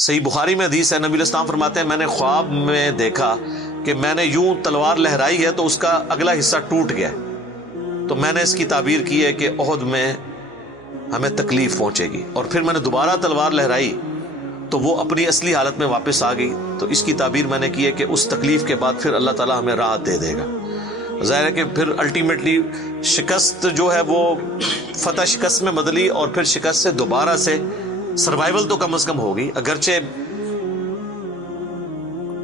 صحیح بخاری میں حدیث ہے، نبی علیہ السلام فرماتے ہیں میں نے خواب میں دیکھا کہ میں نے یوں تلوار لہرائی ہے تو اس کا اگلا حصہ ٹوٹ گیا، تو میں نے اس کی تعبیر کی ہے کہ احد میں ہمیں تکلیف پہنچے گی، اور پھر میں نے دوبارہ تلوار لہرائی تو وہ اپنی اصلی حالت میں واپس آ گئی، تو اس کی تعبیر میں نے کی ہے کہ اس تکلیف کے بعد پھر اللہ تعالیٰ ہمیں راحت دے دے گا۔ ظاہر ہے کہ پھر الٹیمیٹلی شکست جو ہے وہ فتح شکست میں بدلی، اور پھر شکست سے دوبارہ سے سروائیول تو کم از کم ہوگی، اگرچہ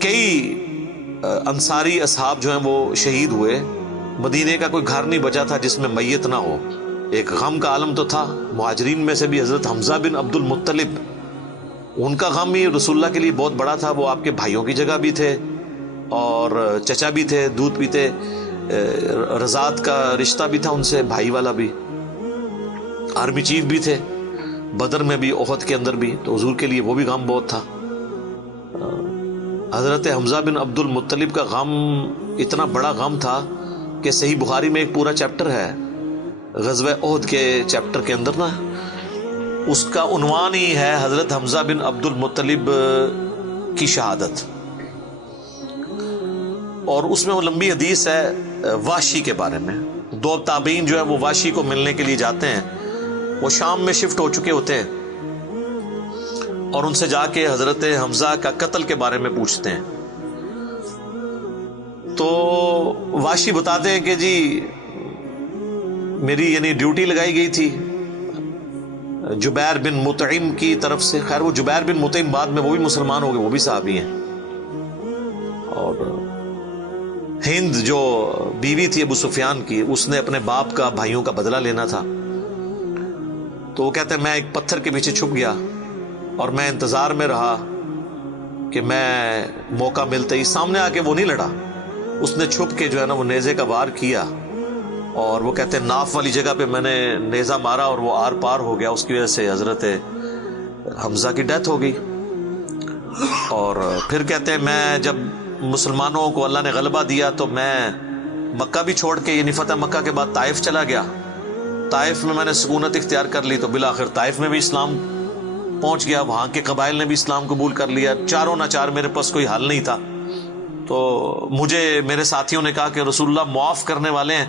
کئی انصاری اصحاب جو ہیں وہ شہید ہوئے، مدینے کا کوئی گھر نہیں بچا تھا جس میں میت نہ ہو، ایک غم کا عالم تو تھا۔ مہاجرین میں سے بھی حضرت حمزہ بن عبد المطلب، ان کا غم ہی رسول اللہ کے لیے بہت بڑا تھا، وہ آپ کے بھائیوں کی جگہ بھی تھے اور چچا بھی تھے، دودھ پیتے، رضاعت کا رشتہ بھی تھا ان سے، بھائی والا بھی، آرمی چیف بھی تھے، بدر میں بھی، احد کے اندر بھی، تو حضور کے لیے وہ بھی غم بہت تھا۔ حضرت حمزہ بن عبد المطلب کا غم اتنا بڑا غم تھا کہ صحیح بخاری میں ایک پورا چیپٹر ہے غزوہ احد کے چیپٹر کے اندر نا، اس کا عنوان ہی ہے حضرت حمزہ بن عبد المطلب کی شہادت، اور اس میں وہ لمبی حدیث ہے وحشی کے بارے میں۔ دو تابعین جو ہے وہ وحشی کو ملنے کے لیے جاتے ہیں، وہ شام میں شفٹ ہو چکے ہوتے ہیں، اور ان سے جا کے حضرت حمزہ کا قتل کے بارے میں پوچھتے ہیں، تو وحشی بتاتے ہیں کہ جی میری یعنی ڈیوٹی لگائی گئی تھی جبیر بن مطعم کی طرف سے۔ خیر وہ جبیر بن مطعم بعد میں وہ بھی مسلمان ہو گئے، وہ بھی صحابی ہیں، اور ہند جو بیوی تھی ابو سفیان کی، اس نے اپنے باپ کا بھائیوں کا بدلہ لینا تھا، تو وہ کہتے ہیں میں ایک پتھر کے پیچھے چھپ گیا اور میں انتظار میں رہا کہ میں موقع ملتے ہی سامنے آ کے وہ نہیں لڑا، اس نے چھپ کے جو ہے نا وہ نیزے کا وار کیا، اور وہ کہتے ہیں ناف والی جگہ پہ میں نے نیزہ مارا اور وہ آر پار ہو گیا، اس کی وجہ سے حضرت حمزہ کی ڈیتھ ہو گئی۔ اور پھر کہتے ہیں میں جب مسلمانوں کو اللہ نے غلبہ دیا تو میں مکہ بھی چھوڑ کے، یعنی فتح مکہ کے بعد طائف چلا گیا، طائف میں نے سکونت اختیار کر لی، تو بالآخر طائف میں بھی اسلام پہنچ گیا، وہاں کے قبائل نے بھی اسلام قبول کر لیا، چاروں ناچار میرے پاس کوئی حل نہیں تھا، تو مجھے میرے ساتھیوں نے کہا کہ رسول اللہ معاف کرنے والے ہیں،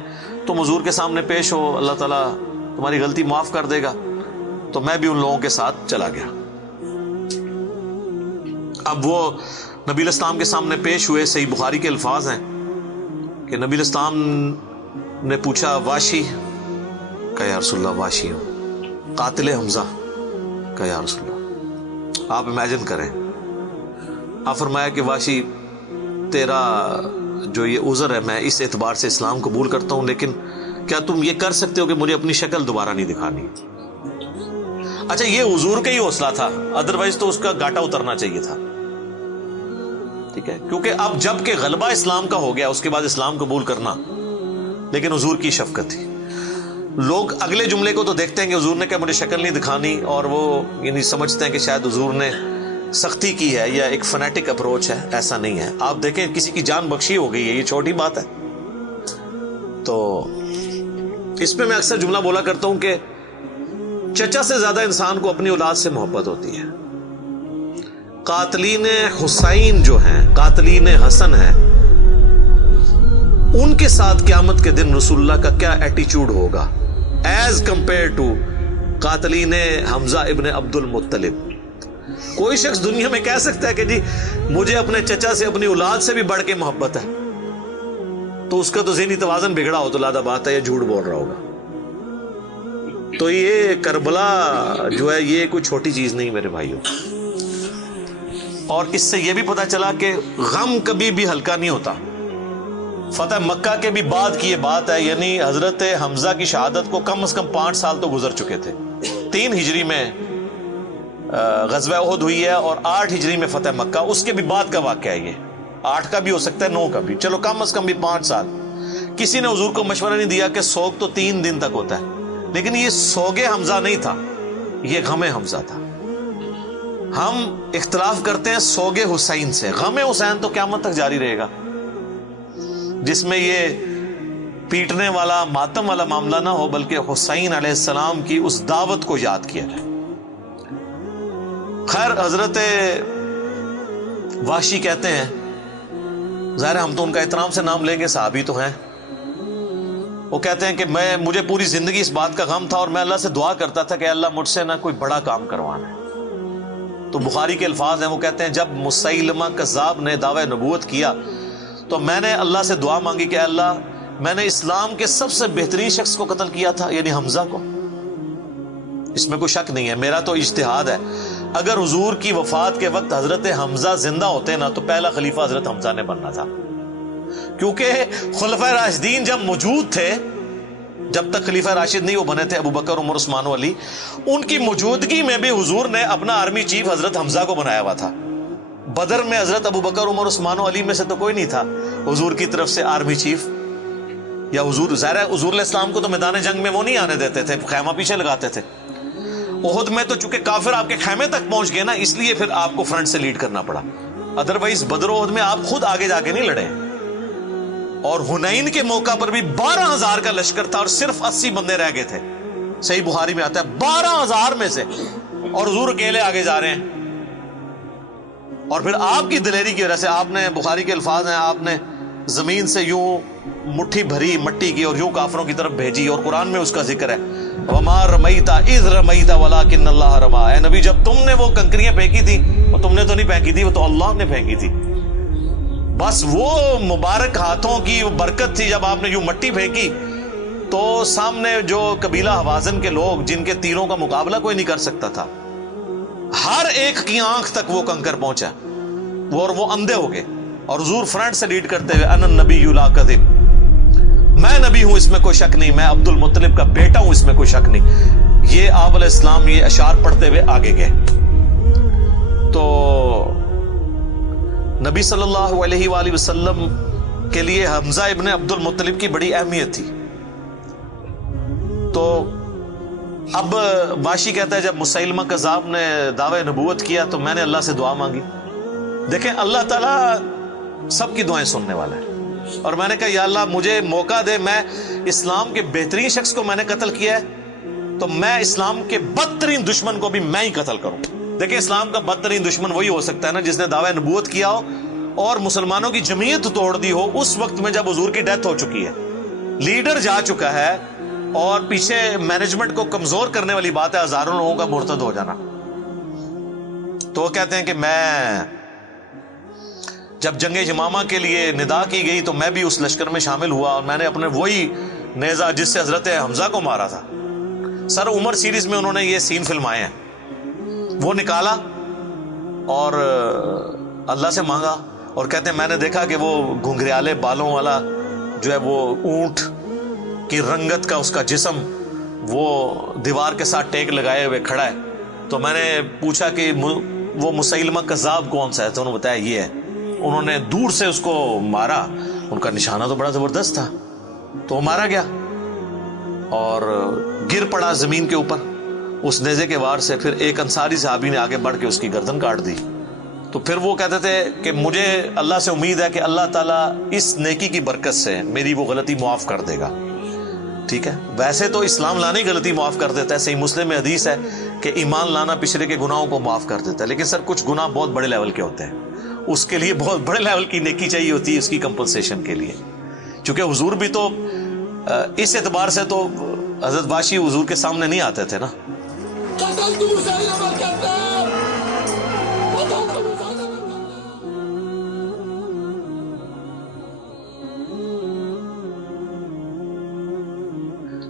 تم حضور کے سامنے پیش ہو، اللہ تعالیٰ تمہاری غلطی معاف کر دے گا، تو میں بھی ان لوگوں کے ساتھ چلا گیا۔ اب وہ نبی علیہ السلام کے سامنے پیش ہوئے، صحیح بخاری کے الفاظ ہیں کہ نبی علیہ السلام نے پوچھا واشی کا یا رسول اللہ، واشی ہوں، قاتل حمزہ کا یا رسول اللہ۔ آپ امیجن کریں، آپ فرمایا کہ واشی تیرا جو یہ عذر ہے میں اس اعتبار سے اسلام قبول کرتا ہوں، لیکن کیا تم یہ کر سکتے ہو کہ مجھے اپنی شکل دوبارہ نہیں دکھانی؟ اچھا یہ حضور کا ہی حوصلہ تھا، ادروائز تو اس کا گاٹا اترنا چاہیے تھا، ٹھیک ہے، کیونکہ اب جب کہ غلبہ اسلام کا ہو گیا اس کے بعد اسلام قبول کرنا، لیکن حضور کی شفقت تھی۔ لوگ اگلے جملے کو تو دیکھتے ہیں کہ حضور نے کہا مجھے شکل نہیں دکھانی، اور وہ یعنی سمجھتے ہیں کہ شاید حضور نے سختی کی ہے یا ایک فنیٹک اپروچ ہے، ایسا نہیں ہے۔ آپ دیکھیں کسی کی جان بخشی ہو گئی ہے، یہ چھوٹی بات ہے۔ تو اس پہ میں اکثر جملہ بولا کرتا ہوں کہ چچا سے زیادہ انسان کو اپنی اولاد سے محبت ہوتی ہے۔ قاتلین حسین جو ہیں، قاتلین حسن ہیں، ان کے ساتھ قیامت کے دن رسول اللہ کا کیا ایٹیچیوڈ ہوگا ایز کمپیئر ٹو قاتلین حمزہ ابن عبد المطلب۔ کوئی شخص دنیا میں کہہ سکتا ہے کہ جی مجھے اپنے چچا سے اپنی اولاد سے بھی بڑھ کے محبت ہے، تو اس کا تو ذہنی توازن بگڑا ہو تو لادہ بات ہے، یہ جھوٹ بول رہا ہوگا۔ تو یہ کربلا جو ہے یہ کوئی چھوٹی چیز نہیں میرے بھائیوں، اور اس سے یہ بھی پتا چلا کہ غم کبھی بھی ہلکا نہیں ہوتا۔ فتح مکہ کے بھی بعد کی یہ بات ہے، یعنی حضرت حمزہ کی شہادت کو کم از کم 5 سال تو گزر چکے تھے۔ 3 ہجری میں غزوہ احد ہوئی ہے اور 8 ہجری میں فتح مکہ، اس کے بھی بعد کا واقعہ ہے، یہ 8 کا بھی ہو سکتا ہے 9 کا بھی، چلو کم از کم بھی 5 سال۔ کسی نے حضور کو مشورہ نہیں دیا کہ سوگ تو 3 دن تک ہوتا ہے، لیکن یہ سوگ حمزہ نہیں تھا، یہ غم حمزہ تھا۔ ہم اختلاف کرتے ہیں سوگ حسین سے، غم حسین تو قیامت تک جاری رہے گا، جس میں یہ پیٹنے والا ماتم والا معاملہ نہ ہو، بلکہ حسین علیہ السلام کی اس دعوت کو یاد کیا جائے۔ خیر حضرت وحشی کہتے ہیں، ظاہر ہم تو ان کا احترام سے نام لیں گے، صحابی تو ہیں، وہ کہتے ہیں کہ مجھے پوری زندگی اس بات کا غم تھا اور میں اللہ سے دعا کرتا تھا کہ اللہ مجھ سے نہ کوئی بڑا کام کروانا ہے۔ تو بخاری کے الفاظ ہیں، وہ کہتے ہیں جب مسیلمہ کذاب نے دعوی نبوت کیا تو میں نے اللہ سے دعا مانگی کہ اللہ میں نے اسلام کے سب سے بہترین شخص کو قتل کیا تھا، یعنی حمزہ کو، اس میں کوئی شک نہیں ہے، میرا تو اجتہاد ہے، اگر حضور کی وفات کے وقت حضرت حمزہ زندہ ہوتے نا تو پہلا خلیفہ حضرت حمزہ نے بننا تھا، کیونکہ خلفائے راشدین جب موجود تھے، جب تک خلیفہ راشد نہیں وہ بنے تھے ابو بکر، عمر، عثمان و علی، ان کی موجودگی میں بھی حضور نے اپنا آرمی چیف حضرت حمزہ کو بنایا ہوا تھا۔ بدر میں حضرت ابو بکر، عمر، عثمان و علی میں سے تو کوئی نہیں تھا حضور کی طرف سے آرمی چیف، یا حضور ظاہر ہے حضور علیہ السلام کو تو میدان جنگ میں وہ نہیں آنے دیتے تھے، خیمہ پیچھے لگاتے تھے۔ احد میں تو چونکہ کافر آپ کے خیمے تک پہنچ گئے نا، اس لیے پھر آپ کو فرنٹ سے لیڈ کرنا پڑا، ادروائز بدر و احد میں آپ خود آگے جا کے نہیں لڑے۔ اور حنین کے موقع پر بھی 12,000 کا لشکر تھا اور صرف 80 بندے رہ گئے تھے، صحیح بخاری میں آتا ہے 12,000 میں سے، اور حضور اکیلے آگے جا رہے ہیں۔ اور پھر آپ کی دلیری کی وجہ سے آپ نے، بخاری کے الفاظ ہیں، آپ نے زمین سے یوں مٹھی بھری مٹی کی اور یوں کافروں کی طرف بھیجی، اور قرآن میں اس کا ذکر ہے وَمَا رَمَيْتَ إِذْ رَمَيْتَ وَلَكِنَّ اللَّهَ رَمَىٰ، اے نبی جب تم نے وہ کنکریاں پھینکی تھی وہ تم نے تو نہیں پھینکی تھی، وہ تو اللہ نے پھینکی تھی، بس وہ مبارک ہاتھوں کی برکت تھی۔ جب آپ نے یوں مٹی پھینکی تو سامنے جو قبیلہ حوازن کے لوگ جن کے تیروں کا مقابلہ کوئی نہیں کر سکتا تھا، ہر ایک کی آنکھ تک وہ کنکر پہنچا، وہ اندھے ہو گئے، اور حضور فرنٹ سے لیڈ کرتے ہوئے انا النبی لا کذب، میں نبی ہوں اس میں کوئی شک نہیں، میں عبد المطلب کا بیٹا ہوں اس میں کوئی شک نہیں، یہ آپ علیہ السلام یہ اشعار پڑھتے ہوئے آگے گئے۔ تو نبی صلی اللہ علیہ وآلہ وسلم کے لیے حمزہ ابن عبد المطلب کی بڑی اہمیت تھی۔ تو اب واشی کہتا ہے جب مسیلمہ کذاب نے دعوی نبوت کیا تو میں نے اللہ سے دعا مانگی۔ دیکھیں اللہ تعالیٰ سب کی دعائیں سننے والا ہے، اور میں نے کہا یا اللہ مجھے موقع دے، میں اسلام کے بہترین شخص کو میں نے قتل کیا ہے تو میں اسلام کے بدترین دشمن کو بھی میں ہی قتل کروں۔ دیکھیں اسلام کا بدترین دشمن وہی ہو سکتا ہے نا جس نے دعوی نبوت کیا ہو اور مسلمانوں کی جمعیت توڑ دی ہو اس وقت میں جب حضور کی ڈیتھ ہو چکی ہے، لیڈر جا چکا ہے، اور پیچھے مینجمنٹ کو کمزور کرنے والی بات ہے ہزاروں لوگوں کا مرتد ہو جانا۔ تو وہ کہتے ہیں کہ میں جب جنگ یمامہ کے لیے ندا کی گئی تو میں بھی اس لشکر میں شامل ہوا، اور میں نے اپنے وہی نیزہ جس سے حضرت حمزہ کو مارا تھا، سر عمر سیریز میں انہوں نے یہ سین فلمائے ہیں، وہ نکالا اور اللہ سے مانگا، اور کہتے ہیں میں نے دیکھا کہ وہ گھنگریالے بالوں والا جو ہے وہ اونٹ کی رنگت کا اس کا جسم وہ دیوار کے ساتھ ٹیک لگائے ہوئے کھڑا ہے۔ تو میں نے پوچھا کہ وہ مسیلمہ کذاب کون سا ہے، تو انہوں نے بتایا یہ ہے۔ انہوں نے دور سے اس کو مارا، ان کا نشانہ تو بڑا زبردست تھا، تو وہ مارا گیا اور گر پڑا زمین کے اوپر اس نیزے کے وار سے۔ پھر ایک انصاری صحابی نے آگے بڑھ کے اس کی گردن کاٹ دی۔ تو پھر وہ کہتے تھے کہ مجھے اللہ سے امید ہے کہ اللہ تعالیٰ اس نیکی کی برکت سے میری وہ غلطی معاف کر دے گا۔ ٹھیک ہے، ویسے تو اسلام لانے کی غلطی معاف کر دیتا ہے، صحیح مسلم میں حدیث ہے کہ ایمان لانا پچھلے کے گناہوں کو معاف کر دیتا ہے، لیکن سر کچھ گناہ بہت بڑے لیول کے ہوتے ہیں، اس کے لیے بہت بڑے لیول کی نیکی چاہیے ہوتی ہے اس کی کمپنسیشن کے لیے، چونکہ حضور بھی تو اس اعتبار سے تو حضرت واشی حضور کے سامنے نہیں آتے تھے نا۔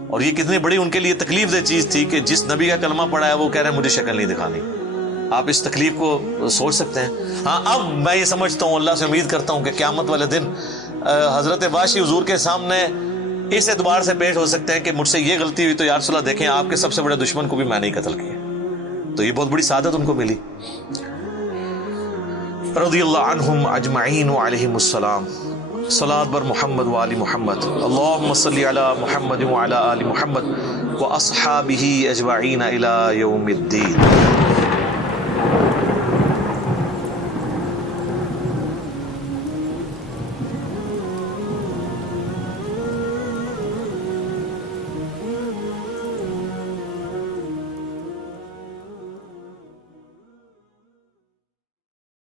اور یہ کتنی بڑی ان کے لیے تکلیف دہ چیز تھی کہ جس نبی کا کلمہ پڑھا ہے وہ کہہ رہے ہیں مجھے شکل نہیں دکھانی۔ آپ اس تکلیف کو سوچ سکتے ہیں۔ ہاں اب میں یہ سمجھتا ہوں، اللہ سے امید کرتا ہوں کہ قیامت والے دن حضرت واشی حضور کے سامنے اس اعتبار سے پیش ہو سکتے ہیں کہ مجھ سے یہ غلطی ہوئی تو یا رسول اللہ دیکھیں آپ کے سب سے بڑے دشمن کو بھی میں نہیں قتل کیا، تو یہ بہت بڑی سعادت ان کو ملی۔ رضی اللہ عنہم اجمعین وعلیہم السلام۔ صلاۃ بر محمد وآل محمد، اللہم صلی علی محمد وعلی آل محمد واصحابہ اجمعین الی یوم الدین۔